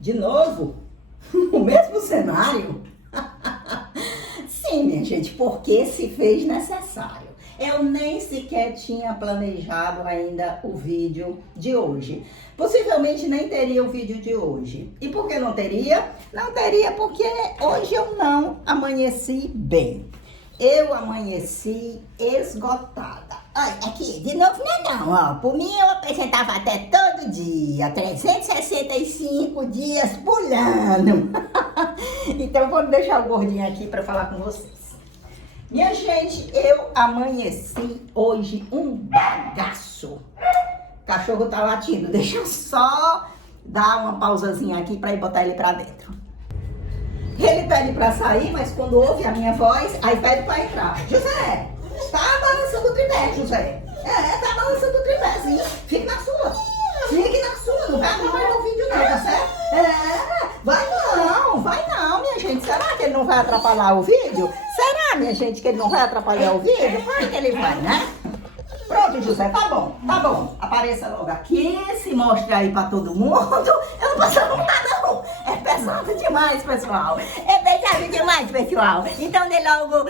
De novo? O mesmo cenário? Sim, minha gente, porque se fez necessário. Eu nem sequer tinha planejado ainda o vídeo de hoje. Possivelmente nem teria o vídeo de hoje. E por que não teria? Não teria porque hoje eu não amanheci bem. Eu amanheci esgotada. Olha, aqui, de novo não, ó. Por mim eu apresentava até todo dia, 365 dias por ano. Então vou deixar o gordinho aqui para falar com vocês. Minha gente, eu amanheci hoje um bagaço. O cachorro tá latindo, deixa eu só dar uma pausazinha aqui para ir botar ele para dentro. Ele pede pra sair, mas quando ouve a minha voz, aí pede pra entrar. José, tá balançando o tripé, José. Tá balançando o tripézinho. Fique na sua. Fique na sua. Não vai atrapalhar o vídeo não, tá certo? Vai não, minha gente. Será que ele não vai atrapalhar o vídeo? Será, minha gente, que ele não vai atrapalhar o vídeo? Claro que ele vai, né? Pronto, José, tá bom, tá bom. Apareça logo aqui, se mostre aí pra todo mundo. Eu não posso arrumar, não. É pesado demais, pessoal. É pesado demais, pessoal. Então dê logo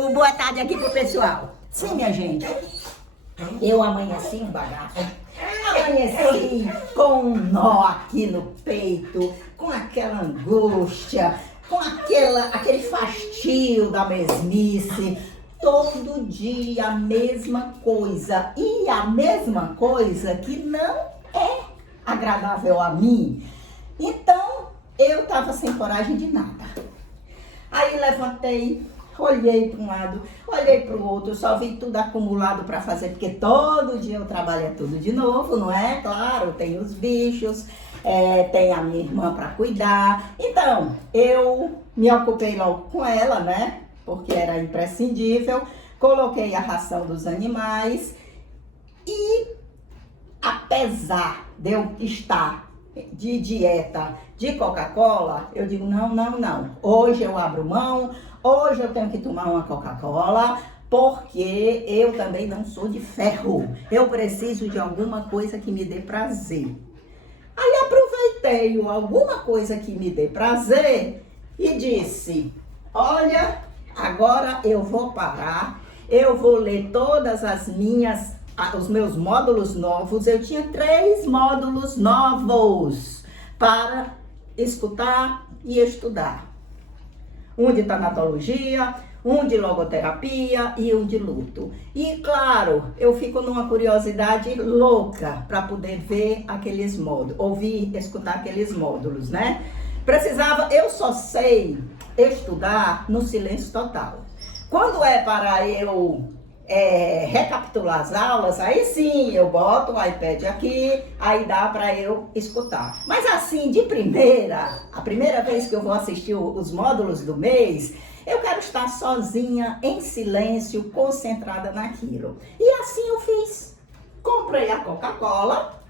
o boa tarde aqui pro pessoal. Sim, minha gente. Eu amanheci um bagaço. Amanheci com um nó aqui no peito, com aquela angústia, com aquele fastio da mesmice. Todo dia a mesma coisa. E a mesma coisa que não é agradável a mim. Então, eu tava sem coragem de nada. Aí levantei, olhei para um lado, olhei para o outro, só vi tudo acumulado para fazer, porque todo dia eu trabalho tudo de novo, não é? Claro, tem os bichos, tem a minha irmã para cuidar. Então, eu me ocupei logo com ela, né? Porque era imprescindível, coloquei a ração dos animais e apesar de eu estar de dieta de Coca-Cola, eu digo não. Hoje eu abro mão, hoje eu tenho que tomar uma Coca-Cola, porque eu também não sou de ferro. Eu preciso de alguma coisa que me dê prazer. Aí aproveitei alguma coisa que me dê prazer e disse, olha, agora eu vou parar, eu vou ler todas os meus módulos novos. Eu tinha 3 módulos novos para escutar e estudar. Um de tanatologia, um de logoterapia e um de luto. E claro, eu fico numa curiosidade louca para poder ver aqueles módulos, ouvir, escutar aqueles módulos, né? Eu só sei estudar no silêncio total. Quando é para eu recapitular as aulas, aí sim eu boto o iPad aqui, aí dá para eu escutar. Mas assim, de primeira, a primeira vez que eu vou assistir os módulos do mês, eu quero estar sozinha, em silêncio, concentrada naquilo. E assim eu fiz. Comprei a Coca-Cola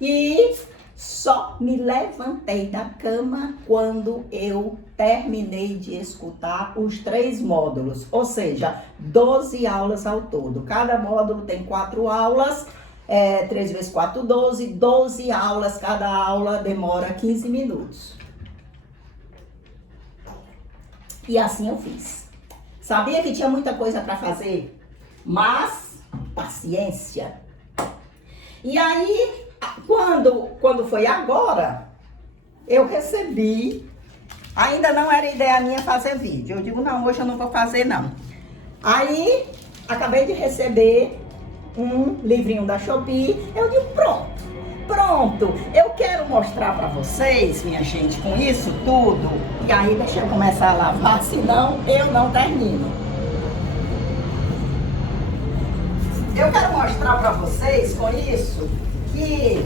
e só me levantei da cama quando eu terminei de escutar os 3 módulos, ou seja, 12 aulas ao todo. Cada módulo tem 4 aulas, 3 vezes 4, 12 aulas, cada aula demora 15 minutos. E assim eu fiz. Sabia que tinha muita coisa para fazer, mas paciência. E aí, quando foi agora, eu recebi, ainda não era ideia minha fazer vídeo. Eu digo, não, hoje eu não vou fazer não. Aí, acabei de receber um livrinho da Shopee. Eu digo, pronto. Eu quero mostrar pra vocês, minha gente, com isso tudo. E aí, deixa eu começar a lavar, senão eu não termino. Eu quero mostrar pra vocês com isso que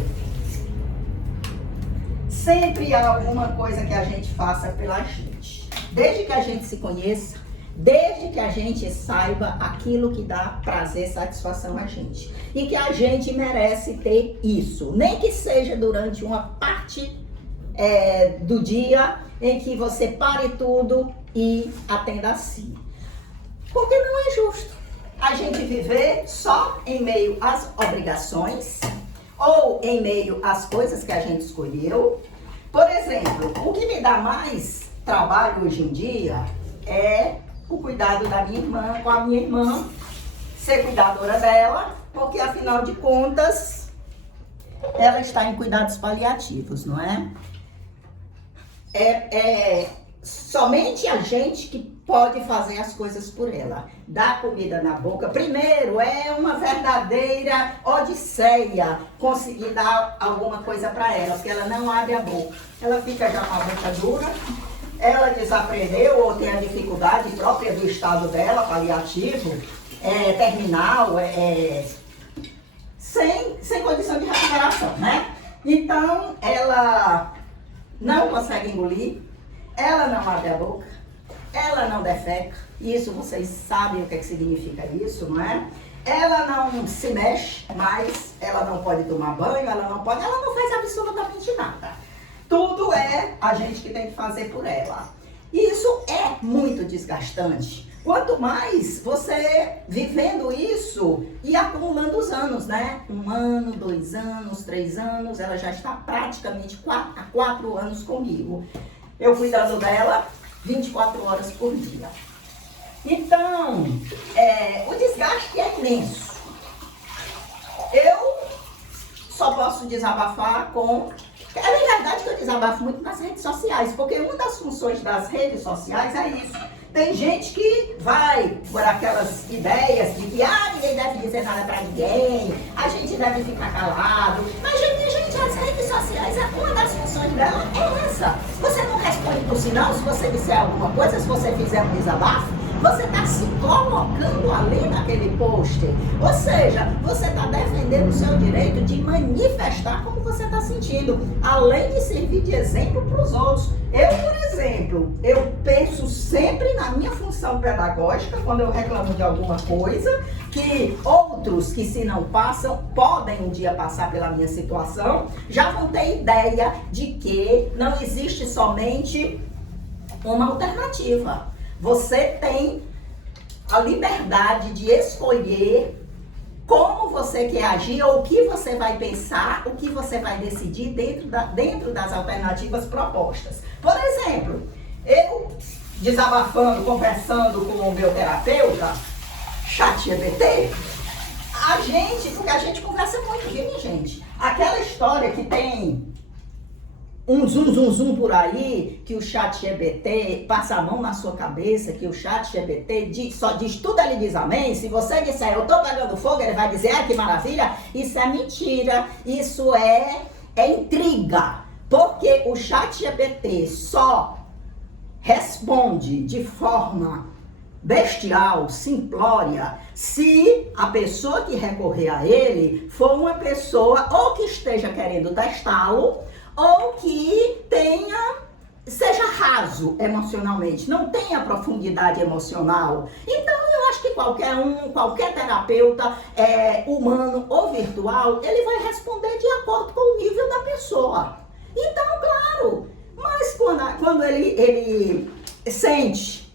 sempre há alguma coisa que a gente faça pela gente. Desde que a gente se conheça, desde que a gente saiba aquilo que dá prazer, satisfação a gente. E que a gente merece ter isso. Nem que seja durante uma parte do dia em que você pare tudo e atenda a si. Porque não é justo a gente viver só em meio às obrigações ou em meio às coisas que a gente escolheu Por exemplo, o que me dá mais trabalho hoje em dia é o cuidado da minha irmã, com a minha irmã, ser cuidadora dela, porque afinal de contas, ela está em cuidados paliativos, não é? É somente a gente que pode fazer as coisas por ela. Dar comida na boca, primeiro, é uma verdadeira odisseia conseguir dar alguma coisa para ela, porque ela não abre a boca. Ela fica já com a boca dura, ela desaprendeu ou tem a dificuldade própria do estado dela, paliativo, terminal, sem condição de recuperação, né? Então, ela não consegue engolir, ela não abre a boca, ela não defeca, isso vocês sabem o que significa isso, não é? Ela não se mexe mais, ela não pode tomar banho, ela não faz absolutamente nada. Tudo é a gente que tem que fazer por ela. E isso é muito desgastante. Quanto mais você vivendo isso e acumulando os anos, né? 1 ano, 2 anos, 3 anos, ela já está praticamente há 4 anos comigo. Eu cuidando dela 24 horas por dia. Então, o desgaste é imenso. Eu só posso desabafar com... É verdade que eu desabafo muito nas redes sociais, porque uma das funções das redes sociais é isso. Tem gente que vai por aquelas ideias de que ninguém deve dizer nada pra ninguém, a gente deve ficar calado. Mas, gente, as redes sociais, uma das funções dela é essa. Você não responde por sinal se você disser alguma coisa, se você fizer um desabafo. Você está se colocando ali naquele post. Ou seja, você está defendendo o seu direito de manifestar como você está sentindo, além de servir de exemplo para os outros. Eu, por exemplo, eu penso sempre na minha função pedagógica, quando eu reclamo de alguma coisa, que outros que se não passam, podem um dia passar pela minha situação, já vão ter ideia de que não existe somente uma alternativa. Você tem a liberdade de escolher como você quer agir ou o que você vai pensar, o que você vai decidir dentro das alternativas propostas. Por exemplo, eu desabafando, conversando com o meu terapeuta, ChatGPT, porque a gente conversa muito, viu, gente? Aquela história que tem um zoom por aí, que o ChatGPT passa a mão na sua cabeça, que o ChatGPT só diz tudo, ele diz amém. Se você disser, eu tô pegando fogo, ele vai dizer, que maravilha. Isso é mentira, isso é intriga. Porque o ChatGPT só responde de forma bestial, simplória, se a pessoa que recorrer a ele for uma pessoa ou que esteja querendo testá-lo, ou que seja raso emocionalmente, não tenha profundidade emocional. Então, eu acho que qualquer terapeuta humano ou virtual, ele vai responder de acordo com o nível da pessoa. Então, claro, mas quando ele sente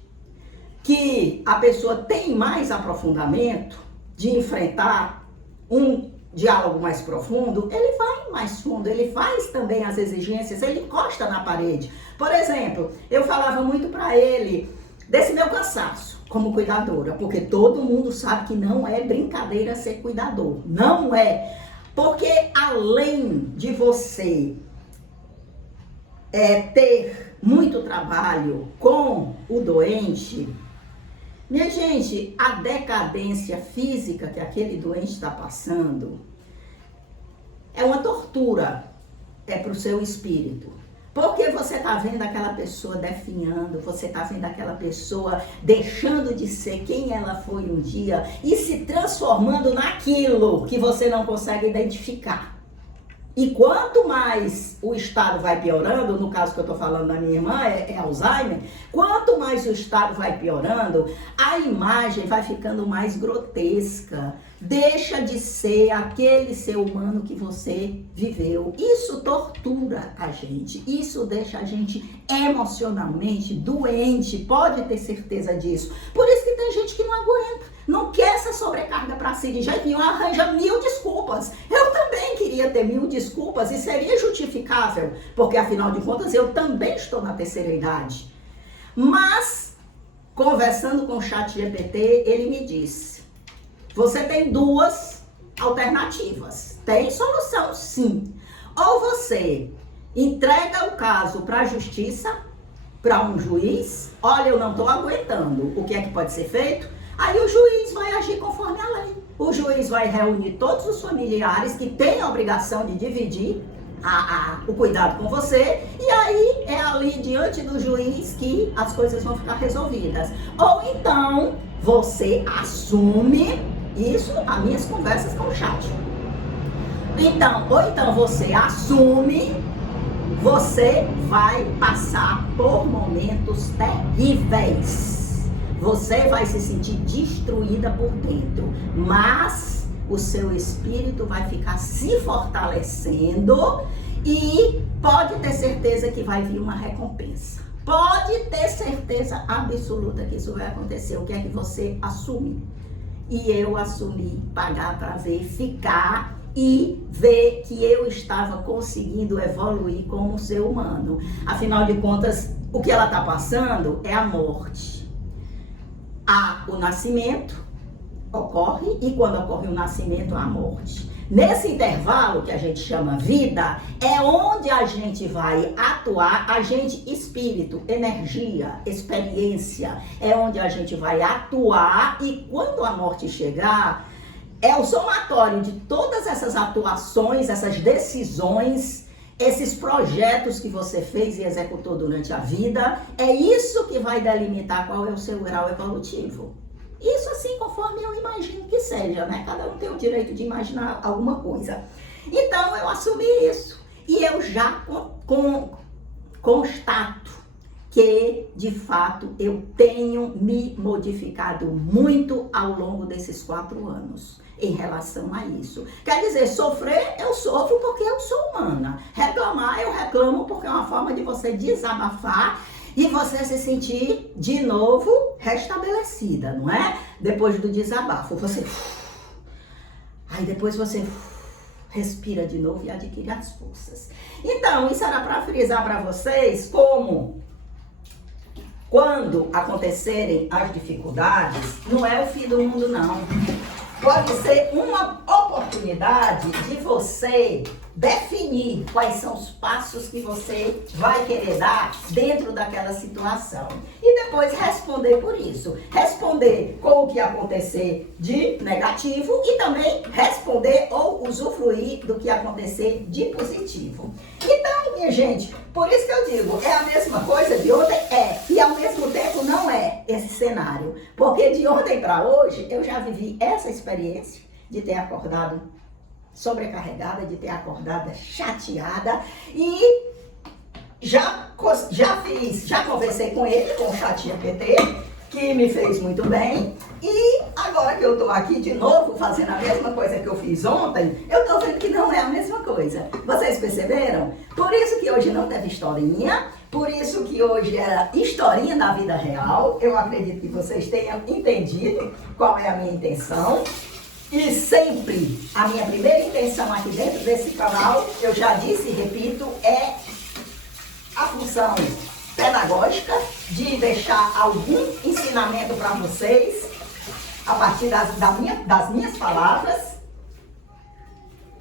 que a pessoa tem mais aprofundamento de enfrentar um diálogo mais profundo, ele vai mais fundo, ele faz também as exigências, ele encosta na parede. Por exemplo, eu falava muito para ele desse meu cansaço como cuidadora, porque todo mundo sabe que não é brincadeira ser cuidador, não é. Porque além de você ter muito trabalho com o doente, minha gente, a decadência física que aquele doente está passando é uma tortura, para o seu espírito. Porque você está vendo aquela pessoa definhando, você está vendo aquela pessoa deixando de ser quem ela foi um dia e se transformando naquilo que você não consegue identificar. E quanto mais o estado vai piorando, no caso que eu estou falando da minha irmã, é Alzheimer, quanto mais o estado vai piorando, a imagem vai ficando mais grotesca. Deixa de ser aquele ser humano que você viveu. Isso tortura a gente, isso deixa a gente emocionalmente doente, pode ter certeza disso. Por isso que tem gente que não aguenta, não quer essa sobrecarga para si de jeito nenhum, arranja 1000 desculpas. Eu também queria poderia ter 1000 desculpas e seria justificável, porque afinal de contas eu também estou na terceira idade. Mas, conversando com o ChatGPT, ele me disse, você tem 2 alternativas. Tem solução, sim. Ou você entrega o caso para a justiça, para um juiz, olha, eu não estou aguentando, o que é que pode ser feito? Aí o juiz vai agir conforme a lei. O juiz vai reunir todos os familiares que têm a obrigação de dividir o cuidado com você, e aí é ali diante do juiz que as coisas vão ficar resolvidas. Ou então você assume isso, as minhas conversas com o chat. Ou então você assume, você vai passar por momentos terríveis. Você vai se sentir destruída por dentro, mas o seu espírito vai ficar se fortalecendo e pode ter certeza que vai vir uma recompensa. Pode ter certeza absoluta que isso vai acontecer. O que é que você assume? E eu assumi pagar para ver, ficar e ver que eu estava conseguindo evoluir como ser humano. Afinal de contas, o que ela está passando é a morte. O nascimento ocorre e quando ocorre o nascimento, a morte. Nesse intervalo que a gente chama vida, é onde a gente vai atuar, espírito, energia, experiência, é onde a gente vai atuar e quando a morte chegar, é o somatório de todas essas atuações, essas decisões, esses projetos que você fez e executou durante a vida, é isso que vai delimitar qual é o seu grau evolutivo. Isso assim, conforme eu imagino que seja, né? Cada um tem o direito de imaginar alguma coisa. Então, eu assumi isso. E eu já constato que, de fato, eu tenho me modificado muito ao longo desses 4 anos em relação a isso. Quer dizer, sofrer, eu sofro porque eu sou humana. Reclamar, eu reclamo porque é uma forma de você desabafar e você se sentir de novo restabelecida, não é? Depois do desabafo, aí depois você respira de novo e adquire as forças. Então, isso era para frisar para vocês como quando acontecerem as dificuldades, não é o fim do mundo, não. Pode ser uma oportunidade de você definir quais são os passos que você vai querer dar dentro daquela situação. E depois responder por isso. Responder com o que acontecer de negativo e também responder ou usufruir do que acontecer de positivo. Então, minha gente, por isso que eu digo, é a mesma coisa de ontem? É. E ao mesmo tempo não é esse cenário. Porque de ontem para hoje, eu já vivi essa experiência de ter acordado sobrecarregada, de ter acordado chateada e já conversei com ele, com o ChatGPT, que me fez muito bem e agora que eu tô aqui de novo fazendo a mesma coisa que eu fiz ontem, eu tô vendo que não é a mesma coisa. Vocês perceberam? Por isso que hoje não teve historinha, por isso que hoje era historinha da vida real. Eu acredito que vocês tenham entendido qual é a minha intenção. E sempre, a minha primeira intenção aqui dentro desse canal, eu já disse e repito, é a função pedagógica de deixar algum ensinamento para vocês a partir das minhas palavras.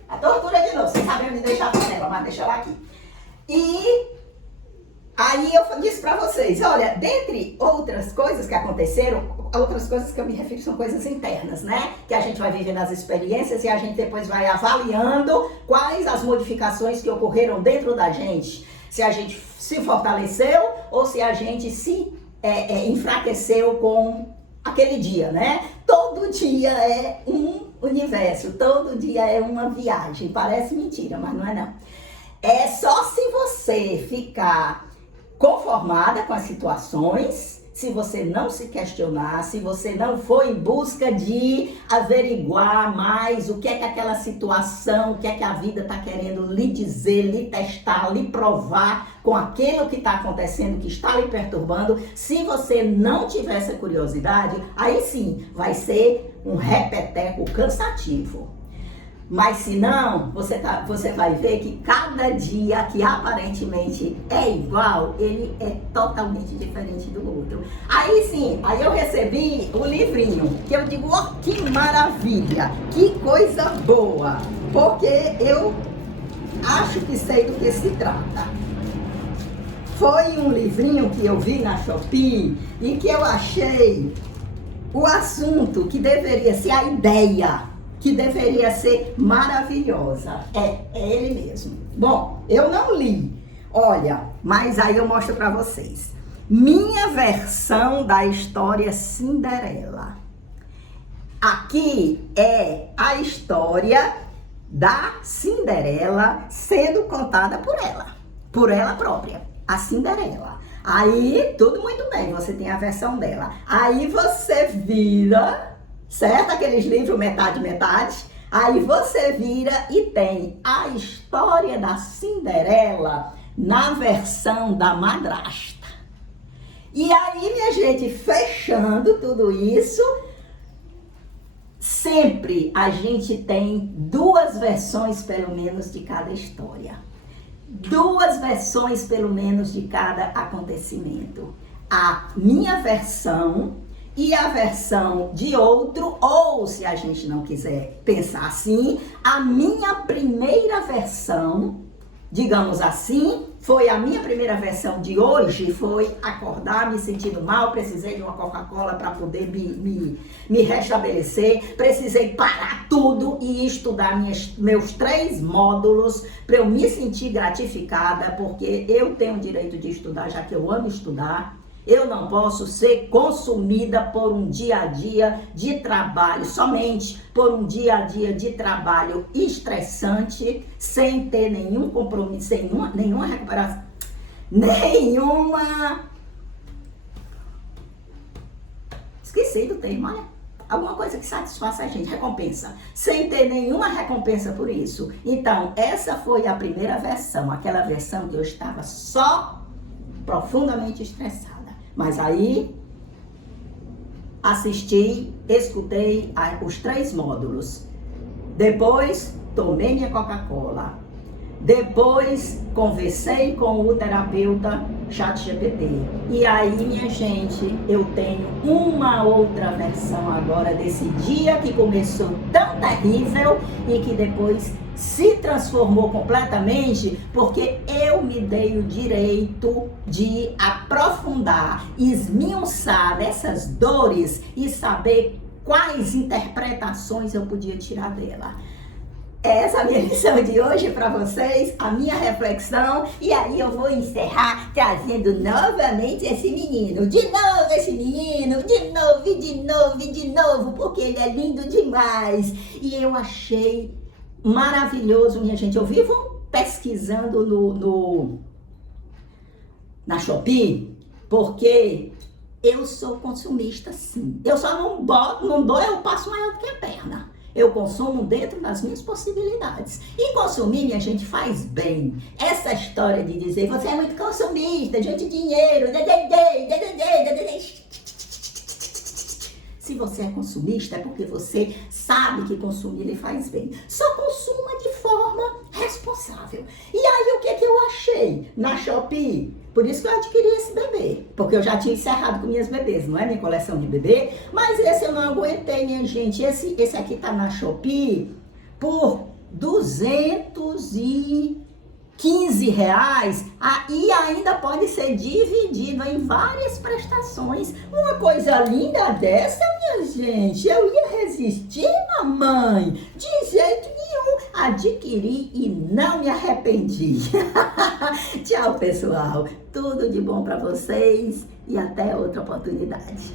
A tortura de novo, vocês sabem onde deixar a panela, mas deixa ela aqui. E aí eu disse para vocês, olha, dentre outras coisas que aconteceram, outras coisas que eu me refiro são coisas internas, né? Que a gente vai vivendo as experiências e a gente depois vai avaliando quais as modificações que ocorreram dentro da gente. Se a gente se fortaleceu ou se a gente se enfraqueceu com aquele dia, né? Todo dia é um universo, todo dia é uma viagem. Parece mentira, mas não é não. É só se você ficar conformada com as situações, se você não se questionar, se você não for em busca de averiguar mais o que é que aquela situação, o que é que a vida está querendo lhe dizer, lhe testar, lhe provar com aquilo que está acontecendo, que está lhe perturbando, se você não tiver essa curiosidade, aí sim vai ser um repeteco cansativo. Mas se não, você vai ver que cada dia que aparentemente é igual, ele é totalmente diferente do outro. Aí sim, aí eu recebi o livrinho, que eu digo, ó, que maravilha, que coisa boa, porque eu acho que sei do que se trata. Foi um livrinho que eu vi na Shopee e que eu achei o assunto que deveria ser a ideia, que deveria ser maravilhosa. É ele mesmo. Bom, eu não li, olha, mas aí eu mostro para vocês. Minha versão da história Cinderela. Aqui é a história da Cinderela sendo contada por ela própria, a Cinderela. Aí, tudo muito bem, você tem a versão dela. Aí você vira, certo? Aqueles livros metade, metade. Aí você vira e tem a história da Cinderela na versão da madrasta. E aí, minha gente, fechando tudo isso, sempre a gente tem duas versões, pelo menos, de cada história. Duas versões, pelo menos, de cada acontecimento. A minha versão e a versão de outro, ou se a gente não quiser pensar assim, a minha primeira versão, digamos assim, foi a minha primeira versão de hoje, foi acordar me sentindo mal, precisei de uma Coca-Cola para poder me restabelecer, precisei parar tudo e estudar meus 3 módulos para eu me sentir gratificada, porque eu tenho o direito de estudar, já que eu amo estudar. Eu não posso ser consumida por um dia a dia de trabalho, somente por um dia a dia de trabalho estressante, sem ter nenhum compromisso, sem nenhuma recuperação, esqueci do termo, olha. Alguma coisa que satisfaça a gente, recompensa, sem ter nenhuma recompensa por isso. Então, essa foi a primeira versão, aquela versão que eu estava só profundamente estressada. Mas aí, assisti, escutei os 3 módulos. Depois, tomei minha Coca-Cola. Depois, conversei com o terapeuta ChatGPT. E aí, minha gente, eu tenho uma outra versão agora desse dia que começou tão terrível e que depois se transformou completamente, porque eu me dei o direito de aprofundar, esmiuçar dessas dores e saber quais interpretações eu podia tirar dela. Essa é a minha lição de hoje para vocês, a minha reflexão, e aí eu vou encerrar trazendo novamente esse menino, de novo esse menino, de novo, e de novo, e de novo, porque ele é lindo demais. E eu achei maravilhoso, minha gente. Eu vivo pesquisando na Shopee, porque eu sou consumista, sim. Eu só não dou eu passo maior do que a perna. Eu consumo dentro das minhas possibilidades. E consumir, minha gente, faz bem. Essa história de dizer, você é muito consumista, gente, dinheiro, se você é consumista, é porque você sabe que consumir lhe faz bem. Só consuma de forma responsável. E aí, o que eu achei na Shopee? Por isso que eu adquiri esse bebê. Porque eu já tinha encerrado com minhas bebês, não é minha coleção de bebê. Mas esse eu não aguentei, minha gente. Esse aqui tá na Shopee por R$215. E ainda pode ser dividido em várias prestações. Uma coisa linda dessa, minha gente, eu ia resistir, mamãe? De jeito nenhum. Adquiri e não me arrependi. Tchau, pessoal. Tudo de bom para vocês e até outra oportunidade.